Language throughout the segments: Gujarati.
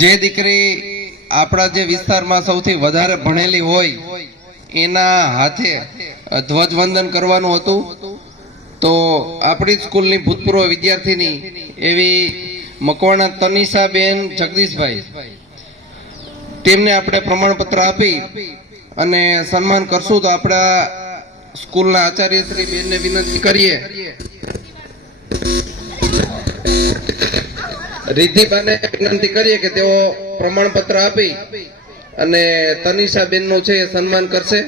જે દીકરી આપણા જે વિસ્તારમાં સૌથી વધારે ભણેલી હોય એના હાથે ધ્વજવંદન કરવાનું હતું, તો આપણી સ્કૂલની ભૂતપૂર્વ વિદ્યાર્થીની એવી મકવાણા તનિષાબેન જગદીશભાઈ, તેમને આપણે પ્રમાણપત્ર આપી અને સન્માન કરશું. તો આપણા સ્કૂલના આચાર્ય શ્રી બેનને વિનંતી કરીએ, રિદ્ધિબાને વિનંતી કરીએ કે તેઓ પ્રમાણપત્ર આપી અને તનિષાબેન નું છે એ સન્માન કરશે.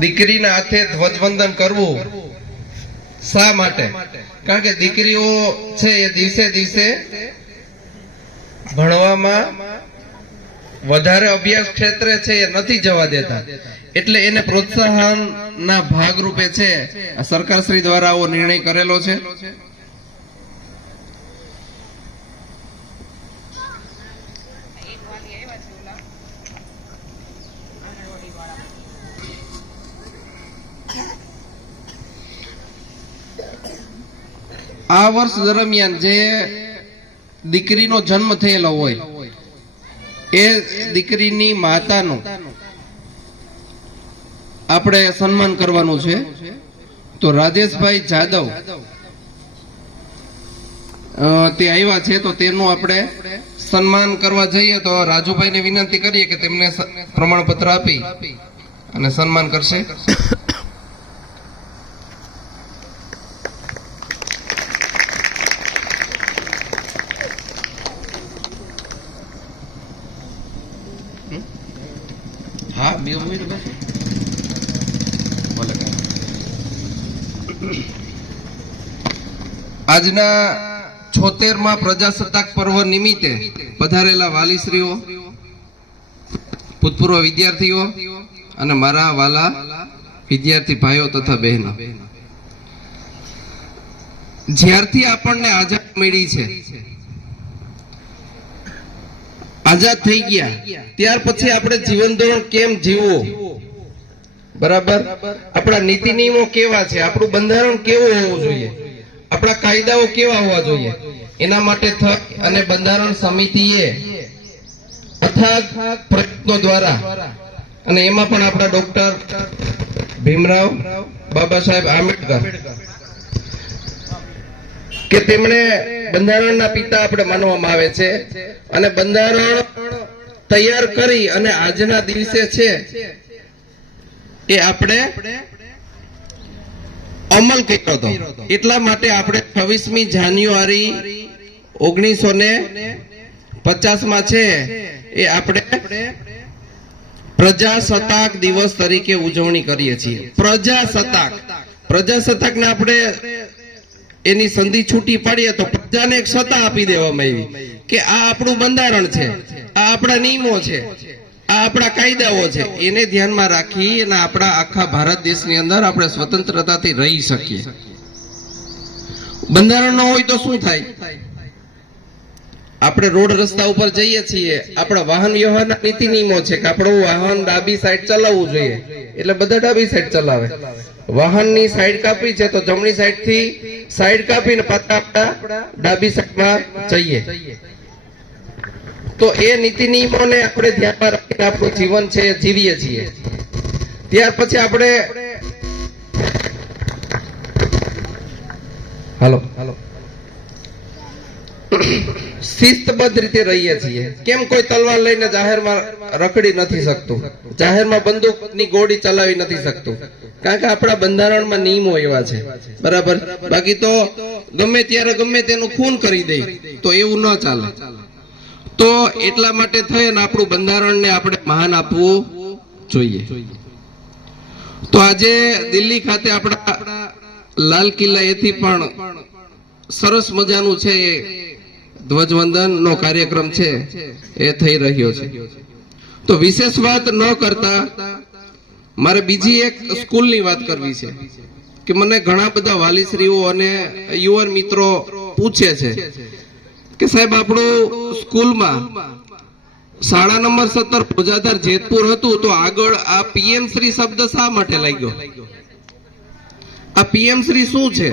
દીકરીના હાથે ધ્વજવંદન કરવું શા માટે? કારણ કે દીકરીઓ છે એ દિવસે દિવસે ભણવામાં વધારે અભ્યાસ ક્ષેત્રે છે એ નથી જવા દેતા, એટલે એને પ્રોત્સાહન ના ભાગરૂપે છે સરકારશ્રી દ્વારા આવો નિર્ણય કરેલો છે. આ વર્ષ દરમિયાન જે દીકરીનો જન્મ થયેલો હોય એ દીકરીની માતાનું આપણે સન્માન કરવાનું છે. તો રાજેશભાઈ જાદવ તે આવ્યા છે, તો તેનું આપણે સન્માન કરવા જઈએ. તો રાજુભાઈને વિનંતી કરીએ કે તેમને પ્રમાણપત્ર આપી અને સન્માન કરશે. હા, આજના 76મા પ્રજાસત્તાક પર્વ નિમિત્તે પધારેલા વાલીશ્રીઓ, ભૂતપૂર્વ વિદ્યાર્થીઓ અને મારા વાલા વિદ્યાર્થી ભાઈઓ તથા બહેનો, જ્યારથી આપણને આઝાદ મળી છે, આઝાદ થઈ ગયા ત્યાર પછી આપણે જીવન ધોરણ કેમ જીવવું, બરાબર, આપણા નીતિ નિયમો કેવા છે, આપણું બંધારણ કેવું હોવું જોઈએ, આપણા કાયદાઓ કેવા હોવા જોઈએ, એના માટે અને બંધારણ સમિતિએ અથાગ પ્રયત્નો દ્વારા અને એમાં પણ આપણા ડોક્ટર ભીમરાવ બાબા સાહેબ આંબેડકર કે તેમણે બંધારણના પિતા આપણે માનવામાં આવે છે, અને બંધારણ તૈયાર કરી અને આજના દિવસે છે એ આપણે અમલ કર્યો હતો. એટલા માટે આપણે 26મી જાન્યુઆરી 1950માં છે એ આપણે પ્રજાસત્તાક દિવસ તરીકે ઉજવણી કરીએ છીએ. પ્રજાસત્તાકને આપણે એની સંધિ છૂટી પાડીએ તો પ્રજાને એક સત્તા આપી દેવામાં આવી કે આ આપણું બંધારણ છે, આ આપણા નિયમો છે, આ આપણા કાયદાઓ છે, એને ધ્યાનમાં રાખી અને આપણા આખા ભારત દેશની અંદર આપણે સ્વતંત્રતાથી રહી શકીએ. બંધારણ ન હોય તો શું થાય? આપણે રોડ રસ્તા ઉપર જઈએ છીએ, આપણા વાહન વ્યવહારના નીતિ નિયમો છે કે આપણું વાહન ડાબી સાઈડ ચલાવવું જોઈએ, એટલે બધા ડાબી સાઈડ ચલાવે. વાહનની સાઈડ કાપી છે તો જમણી સાઈડ થી સાઈડ કાપીને પાછા આપણા ડાબી સાઈડમાં જઈએ. તો એ નીતિ નિયમોને આપણે ધ્યાનમાં રાખીને આપણું જીવન છે જીવીએ છીએ. ત્યાર પછી આપણે હાલો શિસ્તબદ્ધ રીતે રહીએ છીએ. કેમ કોઈ તલવાર લઈને જાહેરમાં રખડી નથી શકતું, જાહેરમાં બંદૂકની ગોળી ચલાવી નથી શકતું, કારણ કે આપણા બંધારણમાં નિયમો એવા છે, બરાબર. બાકી તો ગમે ત્યારે ગમે તેનું ખૂન કરી દે, તો એવું ન ચાલે. તો એટલા માટે થઈને આપણું બંધારણને આપણે માન આપવું જોઈએ. તો આજે દિલ્હી ખાતે આપણા લાલ કિલ્લા એથી પણ સરસ મજાનું છે ધ્વજવંદન નો કાર્યક્રમ છે એ થઈ રહ્યો છે. તો વિશેષ વાત ન કરતા મારે બીજી એક સ્કૂલની વાત કરવી છે કે મને ઘણા બધા વાલીશ્રીઓ અને યુવાન મિત્રો પૂછે છે કે સાહેબ આપણું સ્કૂલમાં શાળા નંબર 17 ભોજાધાર જેતપુર હતું તો આગળ આ પીએમ શ્રી શબ્દ શા માટે લાગ્યો? આ પીએમ શ્રી શું છે?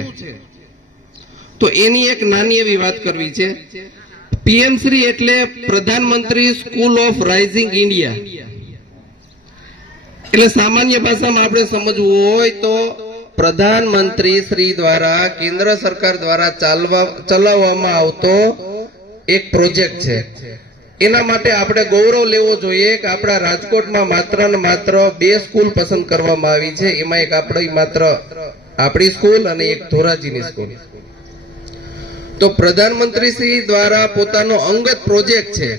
તો એની એક નાની એવી વાત કરવી છે. પીએમ શ્રી એટલે પ્રધાનમંત્રી સ્કૂલ ઓફ રાઇઝિંગ ઇન્ડિયા. એટલે સામાન્ય ભાષામાં આપણે સમજવું હોય તો પ્રધાનમંત્રી શ્રી દ્વારા કેન્દ્ર સરકાર દ્વારા ચલાવવામાં આવતો એક પ્રોજેક્ટ છે. એના માટે આપણે ગૌરવ લેવો જોઈએ કે આપણા રાજકોટમાં માત્ર ને માત્ર 2 સ્કૂલ પસંદ કરવામાં આવી છે. એમાં એક આપણી સ્કૂલ અને એક ધોરાજીની સ્કૂલ. તો પ્રધાનમંત્રી શ્રી દ્વારા પોતાનો અંગત પ્રોજેક્ટ છે,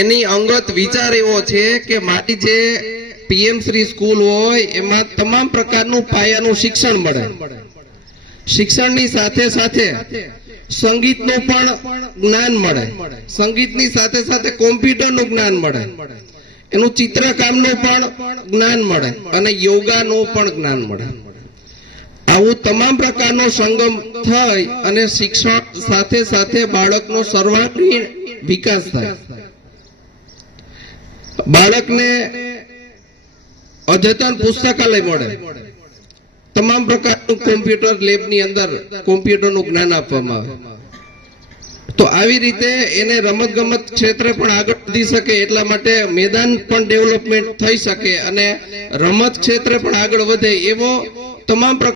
એની અંગત વિચાર એવો છે કે મારી જે પીએમ શ્રી સ્કૂલ હોય એમાં તમામ પ્રકારનું પાયાનું શિક્ષણ મળે. શિક્ષણની સાથે સાથે સંગીતનું પણ જ્ઞાન મળે, સંગીતની સાથે સાથે કોમ્પ્યુટરનું જ્ઞાન મળે, એનું ચિત્રકામનું પણ જ્ઞાન મળે અને યોગાનું પણ જ્ઞાન મળે. આવું તમામ પ્રકારનો સંગમ થઈ અને શિક્ષણ સાથે સાથે બાળકનો સર્વાંગીણ વિકાસ થાય. બાળકને અદ્યતન પુસ્તકાલય મળે, તમામ પ્રકારનું કોમ્પ્યુટર લેબની અંદર કોમ્પ્યુટરનું જ્ઞાન આપવામાં આવે. તો આવી રીતે એને રમત ગમત ક્ષેત્રે પણ આગળ વધી શકે એટલા માટે મેદાન પણ ડેવલપમેન્ટ થઈ શકે અને રમત ક્ષેત્રે પણ આગળ વધે એવો તમામ